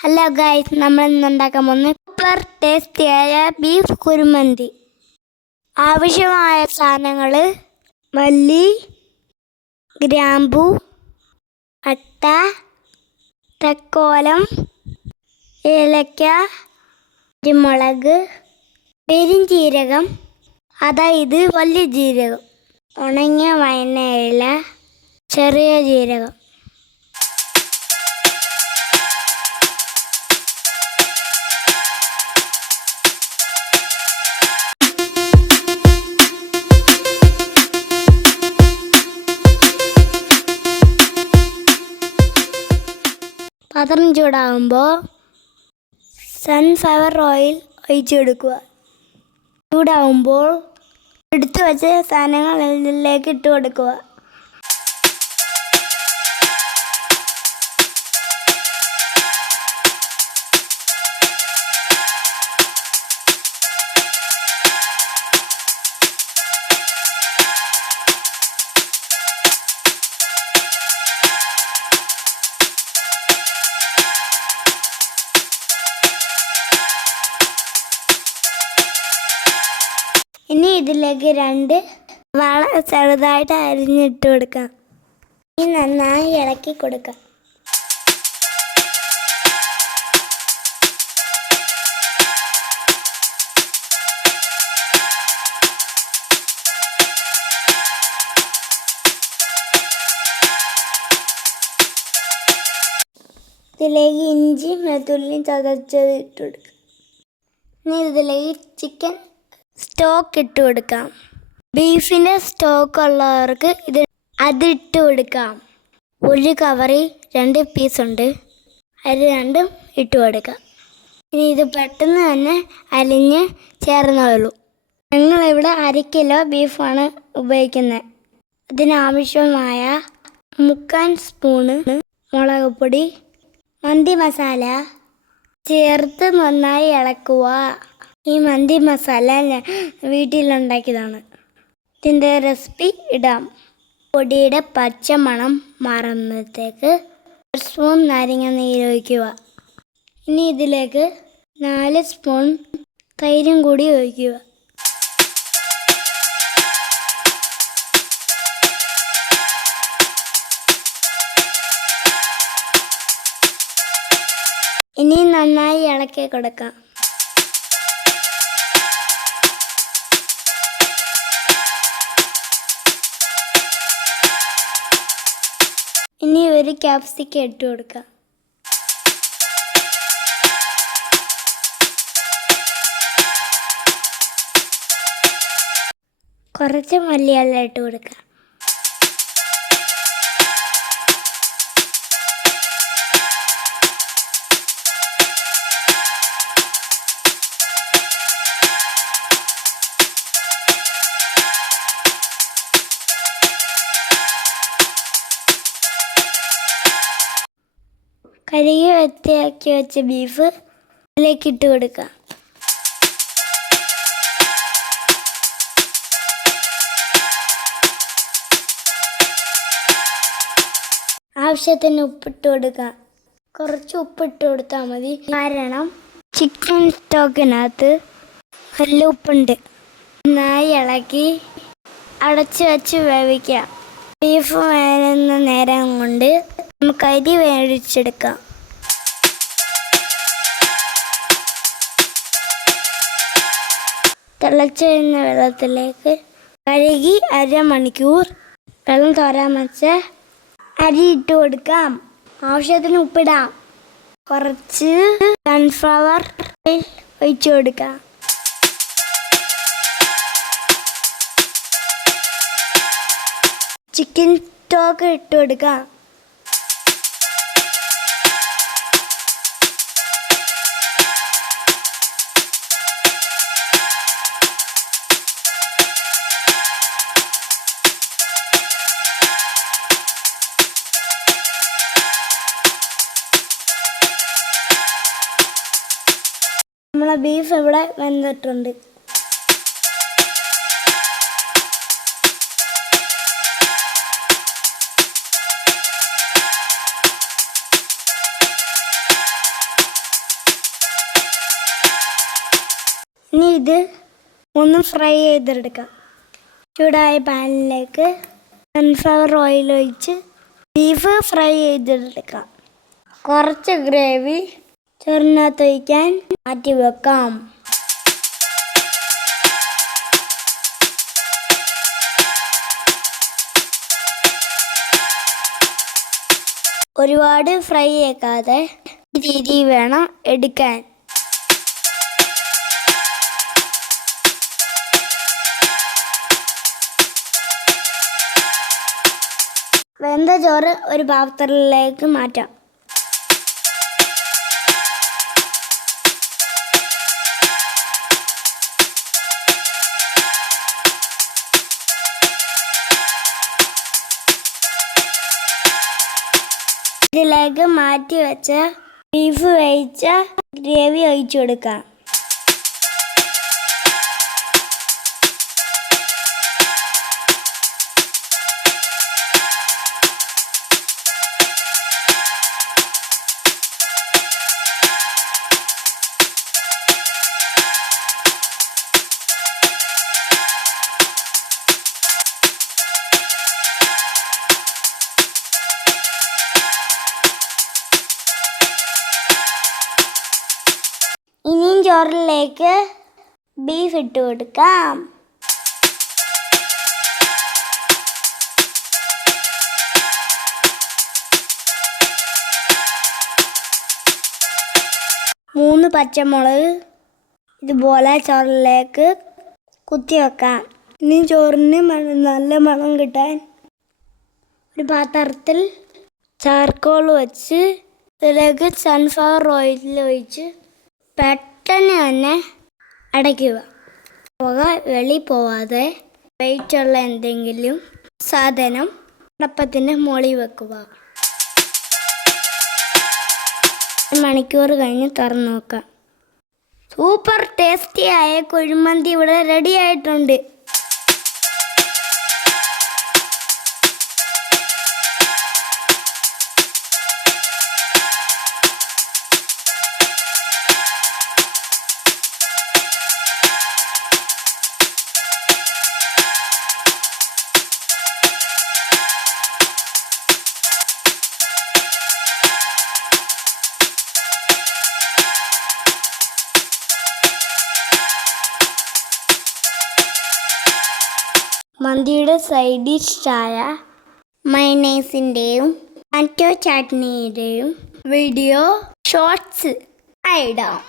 Hello guys, നമ്മൾ ഇന്ന് ഉണ്ടാക്കാൻ പോകുന്നത് സൂപ്പർ ടേസ്റ്റിയായ ബീഫ് കുരുമന്തി. ആവശ്യമായ സാധനങ്ങൾ: മല്ലി, ഗ്രാമ്പു, പട്ട, തക്കോലം, ഏലക്ക, കുരുമുളക്, പെരുംജീരകം, അതായത് വലിയ ജീരകം, ഉണങ്ങിയ വയനയില, ചെറിയ ജീരകം. പാത്രം ചൂടാകുമ്പോൾ സൺഫ്ലവർ ഓയിൽ ഒഴിച്ചു കൊടുക്കുക. ചൂടാകുമ്പോൾ എടുത്തു വച്ച സാധനങ്ങൾ ഇതിലേക്ക് ഇട്ട് കൊടുക്കുക. ഇനി ഇതിലേക്ക് 2 സവാള ചെറുതായിട്ട് അരിഞ്ഞിട്ട് കൊടുക്കാം. ഇനി നന്നായി ഇളക്കി കൊടുക്കാം. ഇതിലേക്ക് ഇഞ്ചിയും വെളുത്തുള്ളിയും ചതച്ചത് ഇട്ട് കൊടുക്കാം. ഇനി ഇതിലേക്ക് ചിക്കൻ സ്റ്റോക്ക് ഇട്ട് കൊടുക്കാം. ബീഫിൻ്റെ സ്റ്റോക്ക് ഉള്ളവർക്ക് അതിട്ട് കൊടുക്കാം. ഒരു കവറിൽ 2 പീസുണ്ട്, അത് രണ്ടും ഇട്ട് കൊടുക്കാം. ഇനി ഇത് പെട്ടെന്ന് തന്നെ അലിഞ്ഞ് ചേർന്നോളൂ. ഞങ്ങളിവിടെ 1 കിലോ ബീഫാണ് ഉപയോഗിക്കുന്നത്. അതിനാവശ്യമായ 3/4 സ്പൂണ് മുളക് പൊടി, മന്തി മസാല ചേർത്ത് നന്നായി ഇളക്കുക. ഈ മന്തി മസാല വീട്ടിലുണ്ടാക്കിയതാണ്. ഇതിൻ്റെ റെസിപ്പി ഇടാം. പൊടിയുടെ പച്ചമണം മാറുമ്പോഴത്തേക്ക് 1 സ്പൂൺ നാരങ്ങ നീര് ഒഴിക്കുക. ഇനി ഇതിലേക്ക് 4 സ്പൂൺ തൈരും കൂടി ഒഴിക്കുക. ഇനി നന്നായി ഇളക്കി കൊടുക്കാം. ഇനി ഒരു ക്യാപ്സിക്കം ഇട്ട് കൊടുക്കാം. കുറച്ച് മല്ലിയില ഇട്ട് കൊടുക്കാം. കഴുകി വൃത്തിയാക്കി വെച്ച ബീഫ് ഇതിലേക്ക് ഇട്ട് കൊടുക്കാം. ആവശ്യത്തിന് ഉപ്പിട്ട് കൊടുക്കാം. കുറച്ച് ഉപ്പിട്ട് കൊടുത്താൽ മതി, കാരണം ചിക്കൻ സ്റ്റോക്കിനകത്ത് നല്ല ഉപ്പുണ്ട്. നന്നായി ഇളക്കി അടച്ച് വെച്ച് വേവിക്കാം. ബീഫ് വേവുന്ന നേരം കൊണ്ട് നമുക്ക് അരി വേവിച്ചെടുക്കാം. തിളച്ച് വരുന്ന വെള്ളത്തിലേക്ക് കഴുകി 1/2 മണിക്കൂർ വെള്ളം തോരാൻ വെച്ച അരി ഇട്ട് കൊടുക്കാം. ആവശ്യത്തിന് ഉപ്പിടാം. കുറച്ച് സൺഫ്ലവർ ഓയിൽ ഒഴിച്ചു കൊടുക്കാം. ചിക്കൻ സ്റ്റോക്ക് ഇട്ട് കൊടുക്കാം. നമ്മളെ ബീഫ് ഇവിടെ വെന്തിട്ടുണ്ട്. ഇനി ഇത് ഒന്ന് ഫ്രൈ ചെയ്തെടുക്കാം. ചൂടായ പാനിലേക്ക് സൺഫ്ലവർ ഓയിൽ ഒഴിച്ച് ബീഫ് ഫ്രൈ ചെയ്തെടുക്കാം. കുറച്ച് ഗ്രേവി ചോറിനകത്ത് ഒഴിക്കാൻ മാറ്റി വെക്കാം. ഒരുപാട് ഫ്രൈ ആക്കാതെ ഈ രീതി വേണം എടുക്കാൻ. വെന്ത ചോറ് ഒരു പാത്രത്തിലേക്ക് മാറ്റാം. ഇതിലേക്ക് മാറ്റി വെച്ച ബീഫ് വേവിച്ച ഗ്രേവി ഒഴിച്ചു കൊടുക്കാം. ഇനിയും ചോറിലേക്ക് ബീഫ് ഇട്ട് കൊടുക്കാം. മൂന്ന് പച്ചമുളക് ഇതുപോലെ ചോറിലേക്ക് കുത്തി വെക്കാം. ഇനി ചോറിന് നല്ല മണം കിട്ടാൻ ഒരു പാത്രത്തിൽ ചാർക്കോൾ വെച്ച് ഇതിലേക്ക് സൺഫ്ലവർ ഓയിൽ ഒഴിച്ച് പെട്ടെന്ന് തന്നെ അടയ്ക്കുക. പുക വെളി പോവാതെ വെയിറ്റുള്ള എന്തെങ്കിലും സാധനം അടപ്പത്തിൻ്റെ മുകളിൽ വെക്കുക. മണിക്കൂർ കഴിഞ്ഞ് തുറന്നു നോക്കാം. സൂപ്പർ ടേസ്റ്റിയായ കുഴിമന്തി ഇവിടെ റെഡി ആയിട്ടുണ്ട്. മന്തിയുടെ സൈഡ് ഡിഷായ മയണൈസിൻ്റെയും ടൊമാറ്റോ ചട്നിയുടെയും വീഡിയോ ഷോർട്സ് ഇടാം.